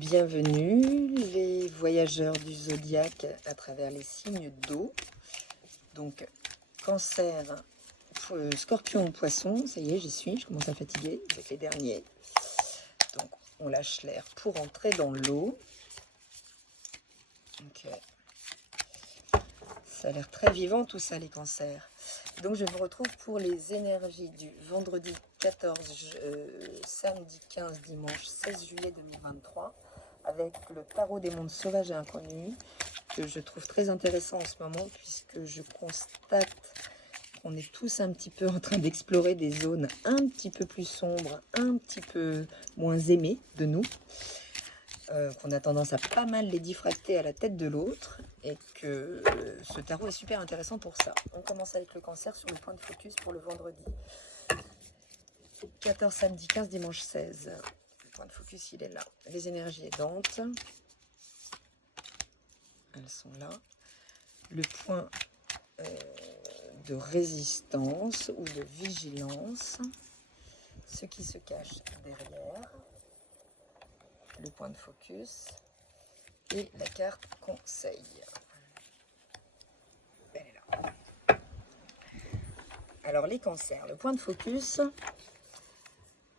bienvenue les voyageurs du zodiaque à travers les signes d'eau. Donc Cancer, Scorpion, Poisson, ça y est, j'y suis, je commence à fatiguer, vous êtes les derniers. Donc on lâche l'air pour entrer dans l'eau. Ok. Ça a l'air très vivant tout ça les cancers. Donc je vous retrouve pour les énergies du vendredi 14, samedi 15, dimanche 16 juillet 2023 avec le tarot des mondes sauvages et inconnus que je trouve très intéressant en ce moment puisque je constate qu'on est tous un petit peu en train d'explorer des zones un petit peu plus sombres, un petit peu moins aimées de nous. Qu'on a tendance à pas mal les diffracter à la tête de l'autre et que ce tarot est super intéressant pour ça. On commence avec le cancer sur le point de focus pour le vendredi 14, samedi 15, dimanche 16. Le point de focus il est là. Les énergies aidantes, elles sont là. Le point de résistance ou de vigilance, ce qui se cache derrière. Le point de focus et la carte conseil. Elle est là. Alors les cancers, le point de focus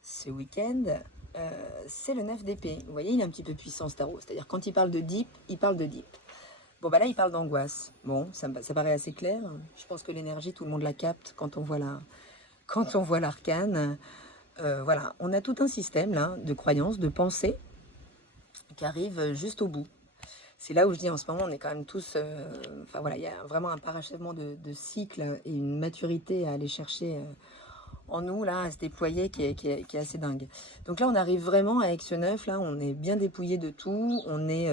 ce week-end, c'est le 9 d'épée. Vous voyez, il est un petit peu puissant ce tarot, c'est-à-dire quand il parle de deep, il parle de deep. Bon bah là il parle d'angoisse. Bon, ça paraît assez clair. Je pense que l'énergie, tout le monde la capte quand on voit l'arcane. Voilà, on a tout un système là de croyances, de pensées qui arrive juste au bout. C'est là où je dis en ce moment, on est quand même tous... enfin voilà, il y a vraiment un parachèvement de cycle et une maturité à aller chercher en nous, là, à se déployer qui est assez dingue. Donc là, on arrive vraiment avec ce 9, là, on est bien dépouillé de tout, on est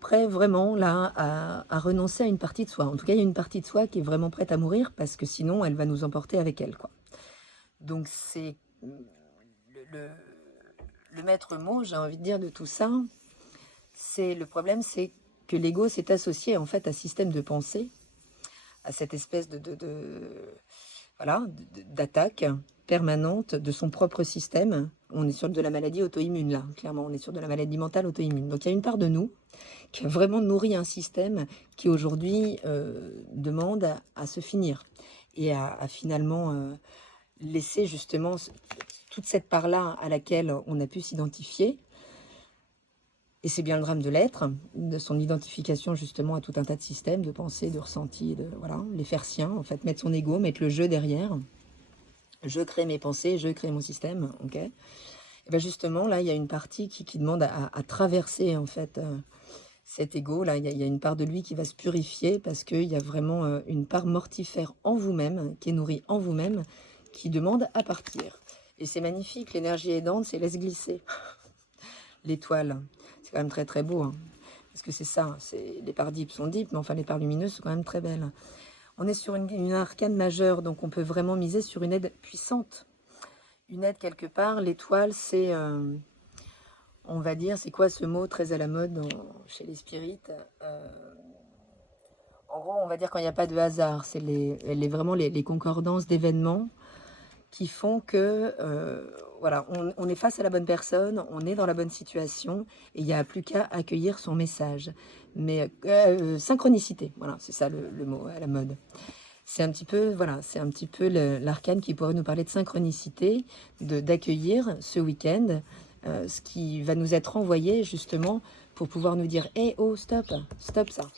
prêt vraiment, là, à renoncer à une partie de soi. En tout cas, il y a une partie de soi qui est vraiment prête à mourir parce que sinon, elle va nous emporter avec elle, quoi. Donc c'est... Le maître mot, j'ai envie de dire, de tout ça, c'est le problème, c'est que l'ego s'est associé en fait à un système de pensée, à cette espèce d'attaque permanente de son propre système. On est sur de la maladie auto-immune là, clairement, on est sur de la maladie mentale auto-immune. Donc il y a une part de nous qui a vraiment nourri un système qui aujourd'hui demande à se finir et à finalement laisser justement toute cette part-là à laquelle on a pu s'identifier. Et c'est bien le drame de l'être, de son identification justement à tout un tas de systèmes, de pensées, de ressentis, voilà, les faire siens, en fait, mettre son ego, mettre le jeu derrière. Je crée mes pensées, je crée mon système, ok. Et bien justement, là, il y a une partie qui demande à traverser, en fait, cet ego. Là, il y a une part de lui qui va se purifier parce qu'il y a vraiment une part mortifère en vous-même, qui est nourrie en vous-même, qui demande à partir. Et c'est magnifique, l'énergie aidante, c'est laisse glisser. L'étoile, c'est quand même très très beau, hein, parce que c'est ça, les parts deep sont deep, mais enfin les parts lumineuses sont quand même très belles. On est sur une arcane majeure, donc on peut vraiment miser sur une aide puissante. Une aide quelque part, l'étoile, c'est, on va dire, c'est quoi ce mot très à la mode chez les spirites en gros, on va dire quand il n'y a pas de hasard, c'est vraiment les concordances d'événements qui font que voilà, on est face à la bonne personne, on est dans la bonne situation et il n'y a plus qu'à accueillir son message. Mais synchronicité, voilà, c'est ça le mot à la mode. C'est un petit peu, voilà, c'est un petit peu l'arcane qui pourrait nous parler de synchronicité, d'accueillir ce week-end, ce qui va nous être envoyé justement pour pouvoir nous dire hey, oh, stop, stop ça.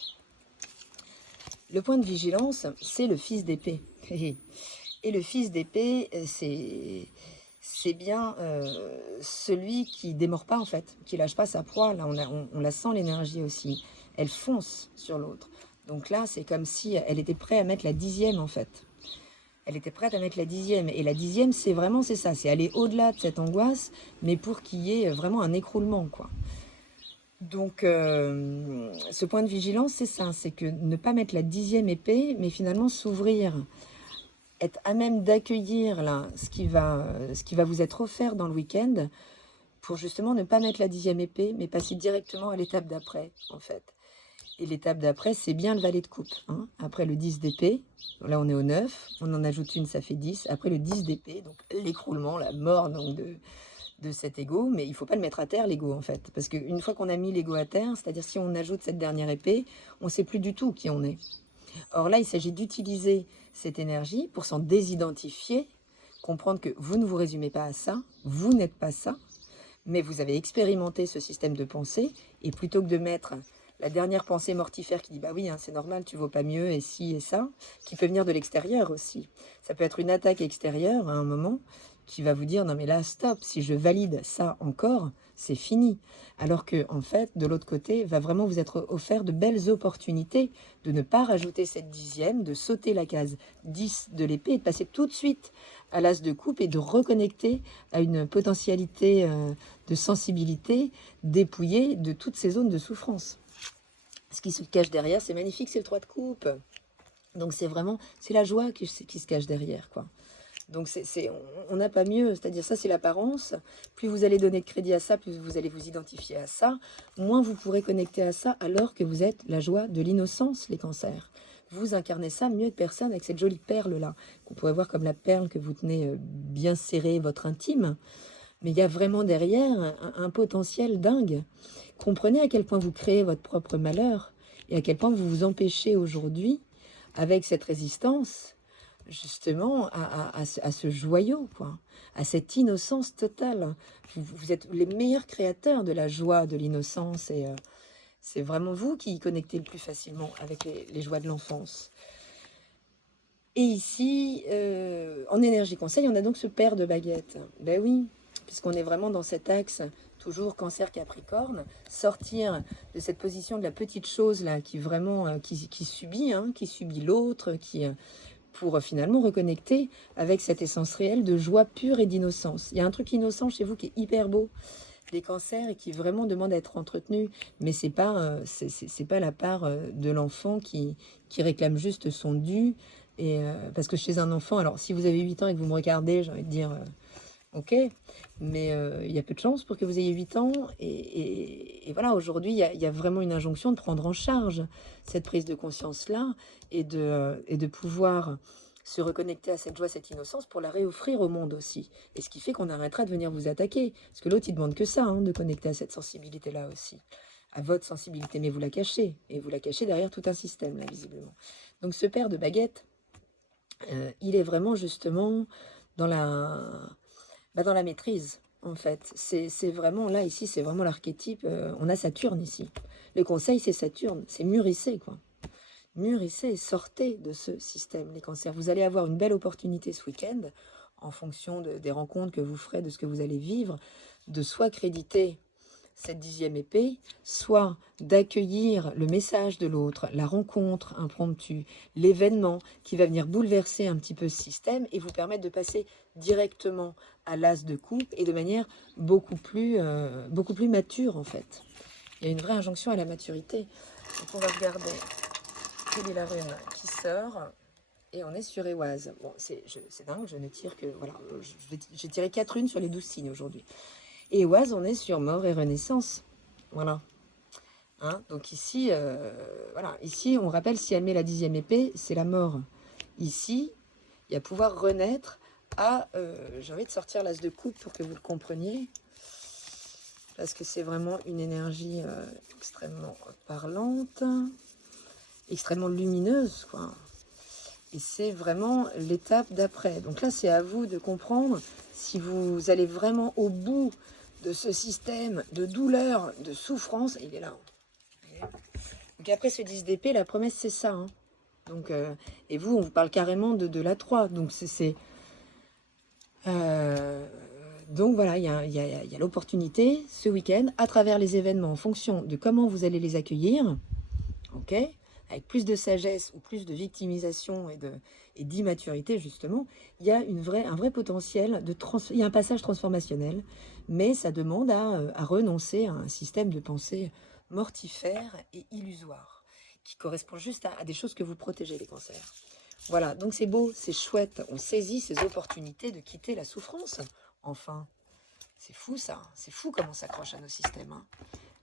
Le point de vigilance, c'est le fils d'épée. Et le fils d'épée, c'est bien celui qui démord pas en fait, qui lâche pas sa proie. Là, on la sent l'énergie aussi. Elle fonce sur l'autre. Donc là, c'est comme si elle était prête à mettre la 10e en fait. Elle était prête à mettre la 10e. Et la 10e, c'est ça. C'est aller au-delà de cette angoisse, mais pour qu'il y ait vraiment un écroulement, quoi. Donc, ce point de vigilance, c'est ça. C'est que ne pas mettre la 10e épée, mais finalement s'ouvrir, être à même d'accueillir là ce qui va vous être offert dans le week-end pour justement ne pas mettre la 10e épée, mais passer directement à l'étape d'après, en fait. Et l'étape d'après, c'est bien le valet de coupe. Hein. Après le 10 d'épée, là on est au 9, on en ajoute une, ça fait 10. Après le 10 d'épée, donc l'écroulement, la mort donc, de cet ego, mais il ne faut pas le mettre à terre, l'ego, en fait. Parce qu'une fois qu'on a mis l'ego à terre, c'est-à-dire si on ajoute cette dernière épée, on ne sait plus du tout qui on est. Or là, il s'agit d'utiliser cette énergie pour s'en désidentifier, comprendre que vous ne vous résumez pas à ça, vous n'êtes pas ça, mais vous avez expérimenté ce système de pensée, et plutôt que de mettre la dernière pensée mortifère qui dit bah oui, hein, c'est normal, tu vaux pas mieux, et ci et ça, qui peut venir de l'extérieur aussi. Ça peut être une attaque extérieure à un moment qui va vous dire non mais là stop, si je valide ça encore, c'est fini. Alors que en fait, de l'autre côté, va vraiment vous être offert de belles opportunités de ne pas rajouter cette dixième, de sauter la case 10 de l'épée et de passer tout de suite à l'as de coupe et de reconnecter à une potentialité de sensibilité dépouillée de toutes ces zones de souffrance. Ce qui se cache derrière, c'est magnifique, c'est le 3 de coupe. Donc c'est vraiment, c'est la joie qui se cache derrière, quoi. Donc on n'a pas mieux, c'est-à-dire ça c'est l'apparence. Plus vous allez donner de crédit à ça, plus vous allez vous identifier à ça, moins vous pourrez connecter à ça alors que vous êtes la joie de l'innocence, les cancers. Vous incarnez ça mieux que personne avec cette jolie perle-là, qu'on pourrait voir comme la perle que vous tenez bien serrée, votre intime. Mais il y a vraiment derrière un potentiel dingue. Comprenez à quel point vous créez votre propre malheur et à quel point vous vous empêchez aujourd'hui, avec cette résistance, justement, à ce joyau, quoi, à cette innocence totale. Vous êtes les meilleurs créateurs de la joie, de l'innocence, et c'est vraiment vous qui y connectez le plus facilement avec les joies de l'enfance. Et ici, en énergie conseil, on a donc ce paire de baguettes. Ben oui, puisqu'on est vraiment dans cet axe, toujours cancer capricorne, sortir de cette position de la petite chose là, qui vraiment qui subit, hein, qui subit l'autre, pour finalement reconnecter avec cette essence réelle de joie pure et d'innocence. Il y a un truc innocent chez vous qui est hyper beau, des cancers, et qui vraiment demande à être entretenu, mais c'est pas la part de l'enfant qui réclame juste son dû. Et parce que chez un enfant, alors si vous avez 8 ans et que vous me regardez, j'ai envie de dire ok, mais il y a peu de chance pour que vous ayez 8 ans. Et voilà, aujourd'hui, il y a vraiment une injonction de prendre en charge cette prise de conscience-là et de pouvoir se reconnecter à cette joie, cette innocence pour la réoffrir au monde aussi. Et ce qui fait qu'on arrêtera de venir vous attaquer. Parce que l'autre, il demande que ça, hein, de connecter à cette sensibilité-là aussi. À votre sensibilité, mais vous la cachez. Et vous la cachez derrière tout un système, là, visiblement. Donc ce père de baguettes, il est vraiment justement dans dans la maîtrise, en fait. C'est vraiment, là, ici, c'est vraiment l'archétype. On a Saturne, ici. Le conseil, c'est Saturne. C'est mûrissez, quoi. Mûrissez, sortez de ce système, les cancers. Vous allez avoir une belle opportunité ce week-end, en fonction des rencontres que vous ferez, de ce que vous allez vivre, de soit créditer cette dixième épée, soit d'accueillir le message de l'autre, la rencontre impromptue, l'événement qui va venir bouleverser un petit peu ce système et vous permettre de passer directement à l'as de coupe et de manière beaucoup plus mature, en fait. Il y a une vraie injonction à la maturité. Donc on va regarder quelle est la rune qui sort. Et on est sur Éoise. Bon, c'est dingue, je ne tire que... Voilà, j'ai tiré 4 runes sur les 12 signes aujourd'hui. Et Oise, on est sur mort et renaissance. Voilà. Hein, donc ici, voilà. Ici, on rappelle, si elle met la dixième épée, c'est la mort. Ici, il y a pouvoir renaître à... j'ai envie de sortir l'as de coupe pour que vous le compreniez. Parce que c'est vraiment une énergie extrêmement parlante, extrêmement lumineuse, quoi. Et c'est vraiment l'étape d'après. Donc là, c'est à vous de comprendre si vous allez vraiment au bout de ce système de douleur, de souffrance. Il est là. Donc après ce 10 d'épée, la promesse, c'est ça. Hein. Donc, et vous, on vous parle carrément de la 3. Donc donc voilà, il y a l'opportunité ce week-end, à travers les événements, en fonction de comment vous allez les accueillir. Ok, avec plus de sagesse ou plus de victimisation et d'immaturité, justement, il y a un vrai potentiel il y a un passage transformationnel, mais ça demande à renoncer à un système de pensée mortifère et illusoire, qui correspond juste à des choses que vous protégez, les cancers. Voilà, donc c'est beau, c'est chouette, on saisit ces opportunités de quitter la souffrance, enfin. C'est fou ça, c'est fou comment on s'accroche à nos systèmes, hein.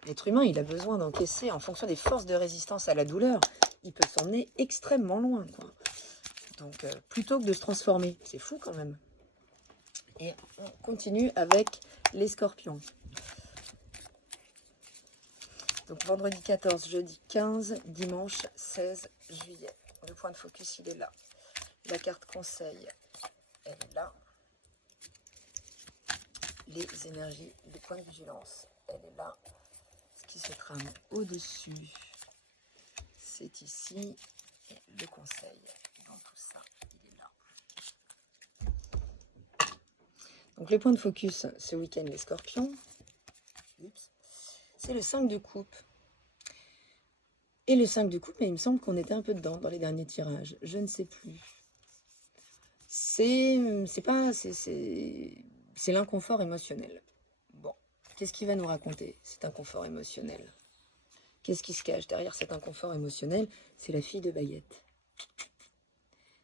L'être humain, il a besoin d'encaisser en fonction des forces de résistance à la douleur. Il peut s'emmener extrêmement loin, quoi. Donc, plutôt que de se transformer, c'est fou quand même. Et on continue avec les scorpions. Donc vendredi 14, jeudi 15, dimanche 16 juillet. Le point de focus, il est là. La carte conseil, elle est là. Les énergies, le point de vigilance, elle est là. Ce qui se trame au-dessus, c'est ici. Et le conseil, dans tout ça, il est là. Donc les points de focus ce week-end, les scorpions, c'est le 5 de coupe. Et le 5 de coupe, mais il me semble qu'on était un peu dedans dans les derniers tirages. Je ne sais plus. C'est l'inconfort émotionnel. Bon, qu'est-ce qu'il va nous raconter, cet inconfort émotionnel? Qu'est-ce qui se cache derrière cet inconfort émotionnel? C'est la fille de baguette.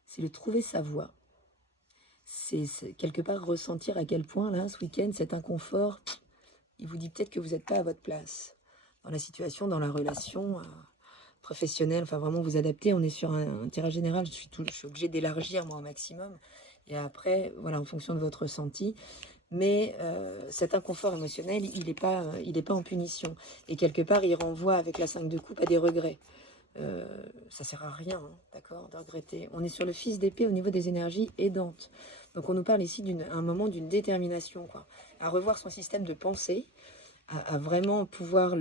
C'est le trouver sa voie. C'est quelque part ressentir à quel point, là, ce week-end, cet inconfort, il vous dit peut-être que vous n'êtes pas à votre place. Dans la situation, dans la relation professionnelle, enfin vraiment vous adapter. On est sur un tirage général, je suis obligée d'élargir moi au maximum. Et après, voilà, en fonction de votre ressenti. Mais cet inconfort émotionnel, il n'est pas en punition. Et quelque part, il renvoie avec la 5 de coupe à des regrets. Ça sert à rien, hein, d'accord, de regretter. On est sur le fils d'épée au niveau des énergies aidantes. Donc on nous parle ici d'un moment d'une détermination, quoi, à revoir son système de pensée, à vraiment pouvoir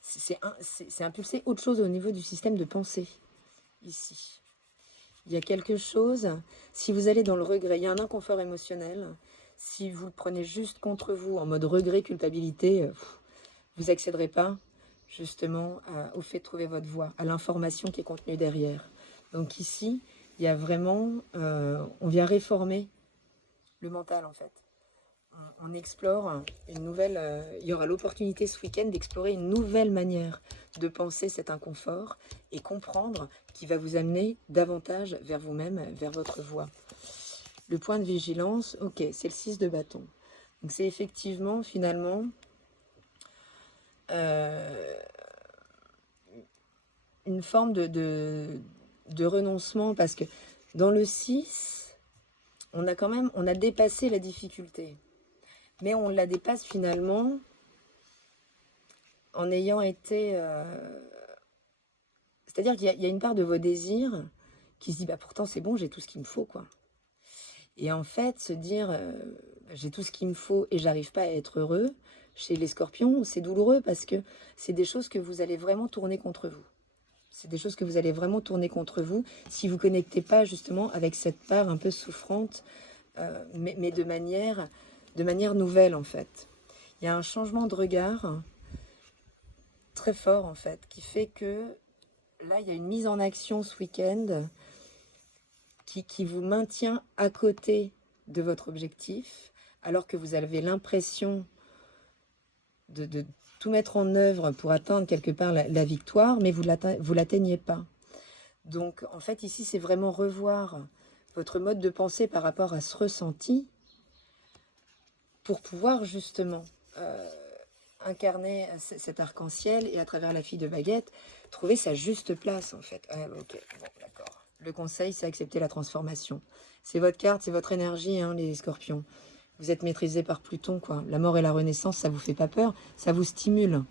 c'est impulser autre chose au niveau du système de pensée, ici. Il y a quelque chose, si vous allez dans le regret, il y a un inconfort émotionnel, si vous le prenez juste contre vous, en mode regret, culpabilité, vous n'accéderez pas, justement, au fait de trouver votre voie, à l'information qui est contenue derrière. Donc ici, il y a vraiment, on vient réformer le mental, en fait. On explore une nouvelle... il y aura l'opportunité ce week-end d'explorer une nouvelle manière de penser cet inconfort et comprendre qui va vous amener davantage vers vous-même, vers votre voie. Le point de vigilance, ok, c'est le 6 de bâton. Donc c'est effectivement, finalement, une forme de renoncement, parce que dans le 6, on a dépassé la difficulté. Mais on la dépasse finalement en ayant été... C'est-à-dire qu'il y a une part de vos désirs qui se dit, bah pourtant c'est bon, j'ai tout ce qu'il me faut, quoi. Et en fait, se dire, j'ai tout ce qu'il me faut et j'arrive pas à être heureux, chez les scorpions, c'est douloureux parce que c'est des choses que vous allez vraiment tourner contre vous. C'est des choses que vous allez vraiment tourner contre vous si vous ne connectez pas justement avec cette part un peu souffrante, mais de manière nouvelle, en fait. Il y a un changement de regard très fort, en fait, qui fait que là, il y a une mise en action ce week-end qui vous maintient à côté de votre objectif, alors que vous avez l'impression de tout mettre en œuvre pour atteindre quelque part la victoire, mais vous l'atteignez pas. Donc, en fait, ici, c'est vraiment revoir votre mode de pensée par rapport à ce ressenti pour pouvoir justement incarner cet arc-en-ciel et à travers la fille de baguette, trouver sa juste place, en fait. Ah, ok, bon, d'accord. Le conseil, c'est accepter la transformation. C'est votre carte, c'est votre énergie, hein, les scorpions. Vous êtes maîtrisé par Pluton, quoi. La mort et la renaissance, ça vous fait pas peur, ça vous stimule.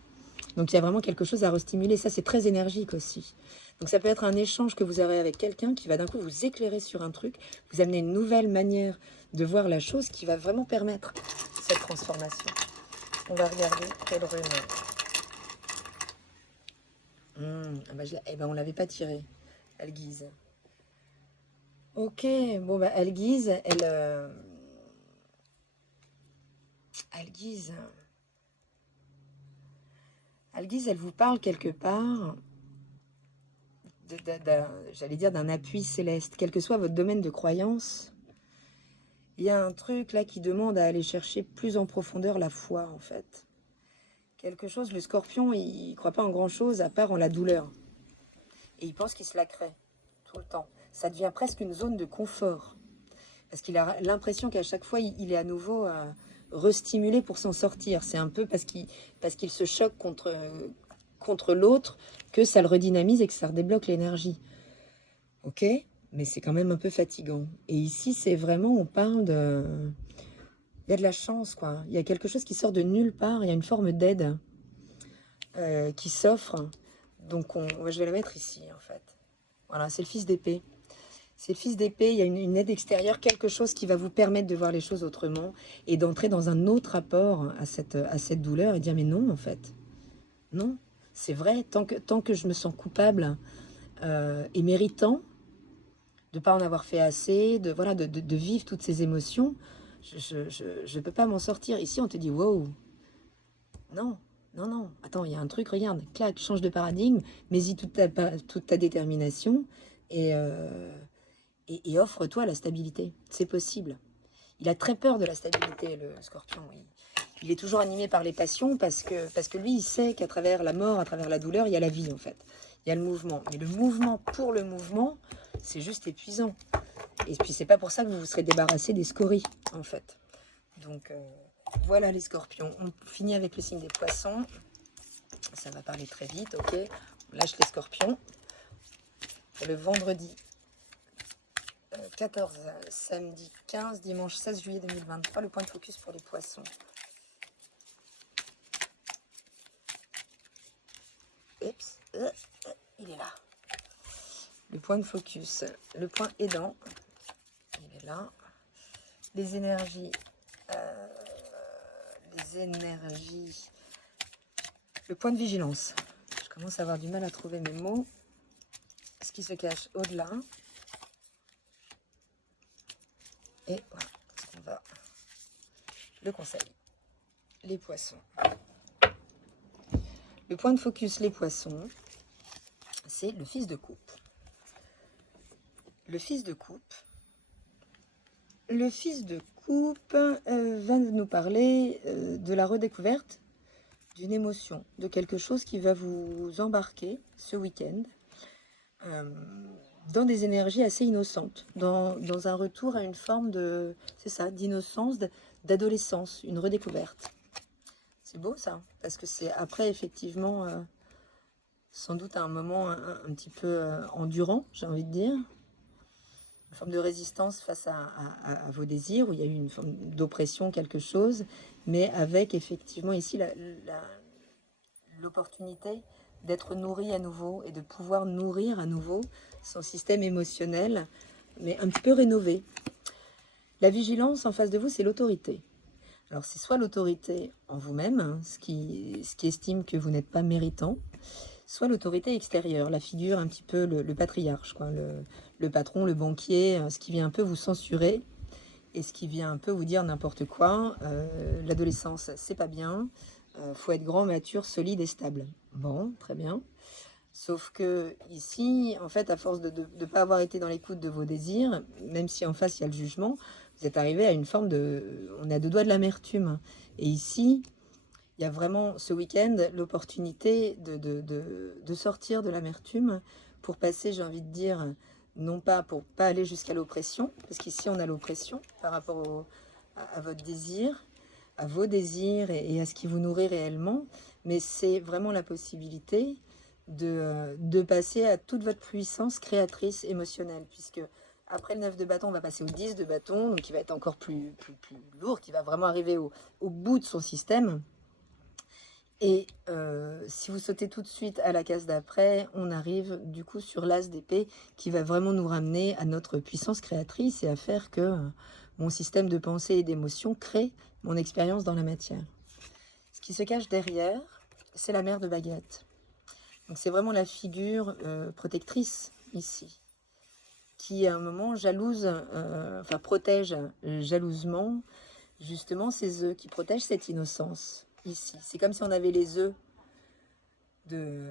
Donc il y a vraiment quelque chose à restimuler. Ça, c'est très énergique aussi. Donc ça peut être un échange que vous aurez avec quelqu'un qui va d'un coup vous éclairer sur un truc, vous amener une nouvelle manière de voir la chose qui va vraiment permettre cette transformation. On va regarder quelle rune. Eh ben, on l'avait pas tiré. Elle guise. Ok, bon bah elle guise, elle guise. Elle guise, elle vous parle quelque part, j'allais dire d'un appui céleste, quel que soit votre domaine de croyance. Il y a un truc là qui demande à aller chercher plus en profondeur la foi, en fait. Quelque chose, le scorpion, il ne croit pas en grand-chose à part en la douleur. Et il pense qu'il se la crée tout le temps. Ça devient presque une zone de confort. Parce qu'il a l'impression qu'à chaque fois, il est à nouveau restimulé pour s'en sortir. C'est un peu parce qu'il se choque contre l'autre que ça le redynamise et que ça redébloque l'énergie. Ok ? mais c'est quand même un peu fatigant. Et ici, c'est vraiment, on parle de... Il y a de la chance, quoi. Il y a quelque chose qui sort de nulle part, il y a une forme d'aide qui s'offre. Donc, je vais la mettre ici, en fait. Voilà, c'est le fils d'épée. C'est le fils d'épée, il y a une aide extérieure, quelque chose qui va vous permettre de voir les choses autrement et d'entrer dans un autre rapport à cette douleur et dire mais non, en fait. Non, c'est vrai, tant que je me sens coupable et méritant de ne pas en avoir fait assez, voilà, de vivre toutes ces émotions, je peux pas m'en sortir. Ici, on te dit wow, non, non, non, attends, il y a un truc, regarde, clac, change de paradigme, mets-y toute ta détermination et, et offre-toi la stabilité. C'est possible. Il a très peur de la stabilité, le Scorpion. Il est toujours animé par les passions parce que lui, il sait qu'à travers la mort, à travers la douleur, il y a la vie, en fait. Il y a le mouvement. Mais le mouvement pour le mouvement, c'est juste épuisant. Et puis, c'est pas pour ça que vous vous serez débarrassé des scories, en fait. Donc, voilà les Scorpions. On finit avec le signe des Poissons. Ça va parler très vite, ok. On lâche les Scorpions. Pour le vendredi 14, samedi 15, dimanche 16 juillet 2023, le point de focus pour les Poissons. Oups, il est là. Le point de focus, le point aidant, il est là. Les énergies, le point de vigilance. Je commence à avoir du mal à trouver mes mots. Ce qui se cache au-delà. Et voilà, on va. Le conseil, les Poissons. Le point de focus, les Poissons, c'est le fils de coupe. Le fils de coupe. Le fils de coupe va nous parler de la redécouverte d'une émotion, de quelque chose qui va vous embarquer ce week-end dans des énergies assez innocentes, dans un retour à une forme de, c'est ça, d'innocence, d'adolescence, une redécouverte. C'est beau ça, parce que c'est après effectivement sans doute un moment un petit peu endurant, j'ai envie de dire, une forme de résistance face à vos désirs, où il y a eu une forme d'oppression, quelque chose, mais avec effectivement ici l'opportunité d'être nourri à nouveau et de pouvoir nourrir à nouveau son système émotionnel, mais un petit peu rénové. La vigilance en face de vous, c'est l'autorité. Alors c'est soit l'autorité en vous-même, hein, ce qui estime que vous n'êtes pas méritant, soit l'autorité extérieure, la figure un petit peu, le patriarche, quoi, le patron, le banquier, ce qui vient un peu vous censurer et ce qui vient un peu vous dire n'importe quoi. L'adolescence, c'est pas bien, faut être grand, mature, solide et stable. Bon, très bien. Sauf que ici, en fait, à force de ne pas avoir été dans l'écoute de vos désirs, même si en face il y a le jugement, vous êtes arrivé à une forme de... On est à deux doigts de l'amertume. Et ici, il y a vraiment ce week-end l'opportunité de sortir de l'amertume pour passer, j'ai envie de dire, non pas pour pas aller jusqu'à l'oppression, parce qu'ici on a l'oppression par rapport à votre désir, à vos désirs et à ce qui vous nourrit réellement, mais c'est vraiment la possibilité de passer à toute votre puissance créatrice émotionnelle, puisque après le 9 de bâton, on va passer au 10 de bâton, donc qui va être encore plus lourd, qui va vraiment arriver au bout de son système. Et si vous sautez tout de suite à la case d'après, on arrive du coup sur l'as d'épée qui va vraiment nous ramener à notre puissance créatrice et à faire que mon système de pensée et d'émotion crée mon expérience dans la matière. Ce qui se cache derrière, c'est la mère de baguette. Donc c'est vraiment la figure protectrice ici, qui à un moment jalouse, enfin protège jalousement justement ces œufs, qui protègent cette innocence. Ici, c'est comme si on avait les œufs de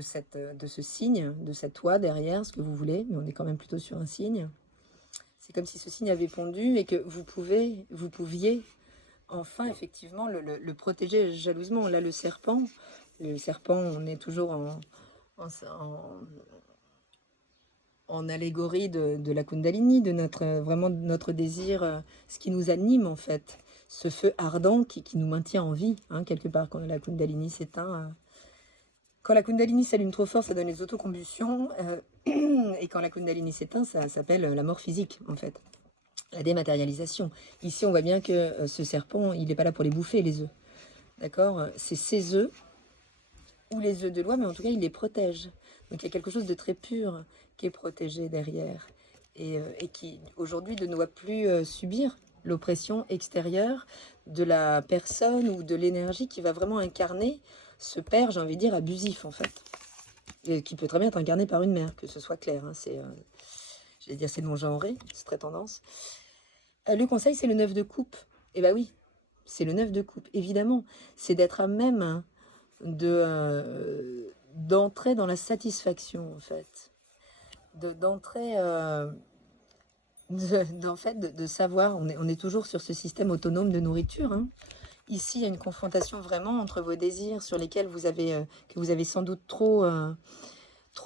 ce signe, de cette oie derrière, ce que vous voulez, mais on est quand même plutôt sur un signe. C'est comme si ce signe avait pondu et que vous pouviez enfin effectivement le protéger jalousement. Là, le serpent, on est toujours en allégorie de la Kundalini, de notre désir, ce qui nous anime en fait. Ce feu ardent qui nous maintient en vie, hein, quelque part, quand la Kundalini s'éteint. Quand la Kundalini s'allume trop fort, ça donne les autocombustions. Et quand la Kundalini s'éteint, ça s'appelle la mort physique, en fait. La dématérialisation. Ici, on voit bien que ce serpent, il n'est pas là pour les bouffer, les œufs. D'accord? C'est ses œufs, ou les œufs de loi, mais en tout cas, il les protège. Donc, il y a quelque chose de très pur qui est protégé derrière. Et qui, aujourd'hui, ne doit plus subir l'oppression extérieure de la personne ou de l'énergie qui va vraiment incarner ce père, j'ai envie de dire, abusif, en fait. Et qui peut très bien être incarné par une mère, que ce soit clair. Hein, je vais dire, c'est non genré, c'est très tendance. Le conseil, c'est le 9 de coupe. Eh bien oui, c'est le 9 de coupe, évidemment. C'est d'être à même hein, d'entrer dans la satisfaction, en fait. D'entrer... en fait, de savoir, on est toujours sur ce système autonome de nourriture. Hein. Ici, il y a une confrontation vraiment entre vos désirs sur lesquels que vous avez sans doute trop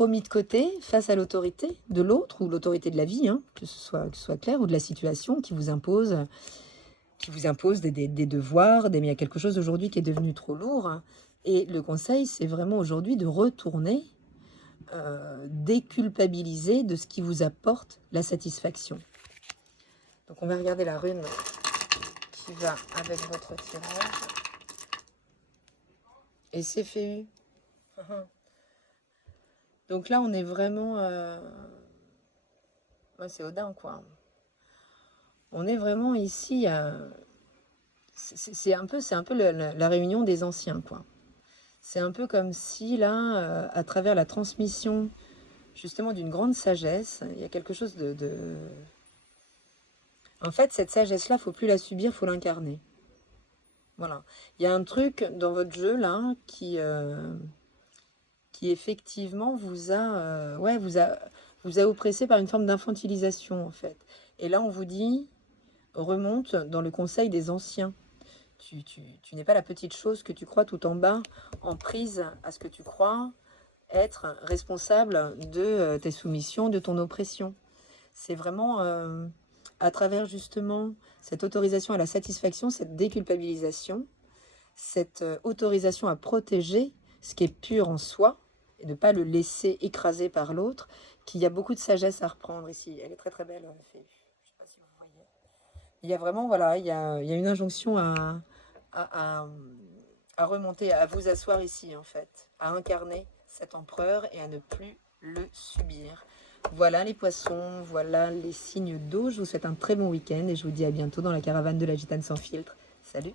mis de côté face à l'autorité de l'autre ou l'autorité de la vie, hein, que ce soit clair, ou de la situation qui vous impose des devoirs, mais il y a quelque chose aujourd'hui qui est devenu trop lourd. Hein. Et le conseil, c'est vraiment aujourd'hui de retourner déculpabiliser de ce qui vous apporte la satisfaction. Donc on va regarder la rune qui va avec votre tirage. Et c'est fait. Donc là, on est vraiment... Ouais, c'est Odin, quoi. On est vraiment ici... C'est un peu la réunion des anciens, quoi. C'est un peu comme si, là, à travers la transmission, justement, d'une grande sagesse, il y a quelque chose de... En fait, cette sagesse-là, faut plus la subir, faut l'incarner. Voilà. Il y a un truc dans votre jeu, là, qui effectivement vous a oppressé par une forme d'infantilisation, en fait. Et là, on vous dit, remonte dans le conseil des anciens. Tu n'es pas la petite chose que tu crois tout en bas, en prise à ce que tu crois être responsable de tes soumissions, de ton oppression. C'est vraiment à travers justement cette autorisation à la satisfaction, cette déculpabilisation, cette autorisation à protéger ce qui est pur en soi et ne pas le laisser écraser par l'autre, qu'il y a beaucoup de sagesse à reprendre ici. Elle est très très belle, je ne sais pas si vous voyez. Il y a vraiment, voilà, il y a une injonction à, à remonter, à vous asseoir ici en fait, à incarner cet empereur et à ne plus le subir. Voilà les poissons, voilà les signes d'eau. Je vous souhaite un très bon week-end et je vous dis à bientôt dans la caravane de la Gitane sans filtre. Salut!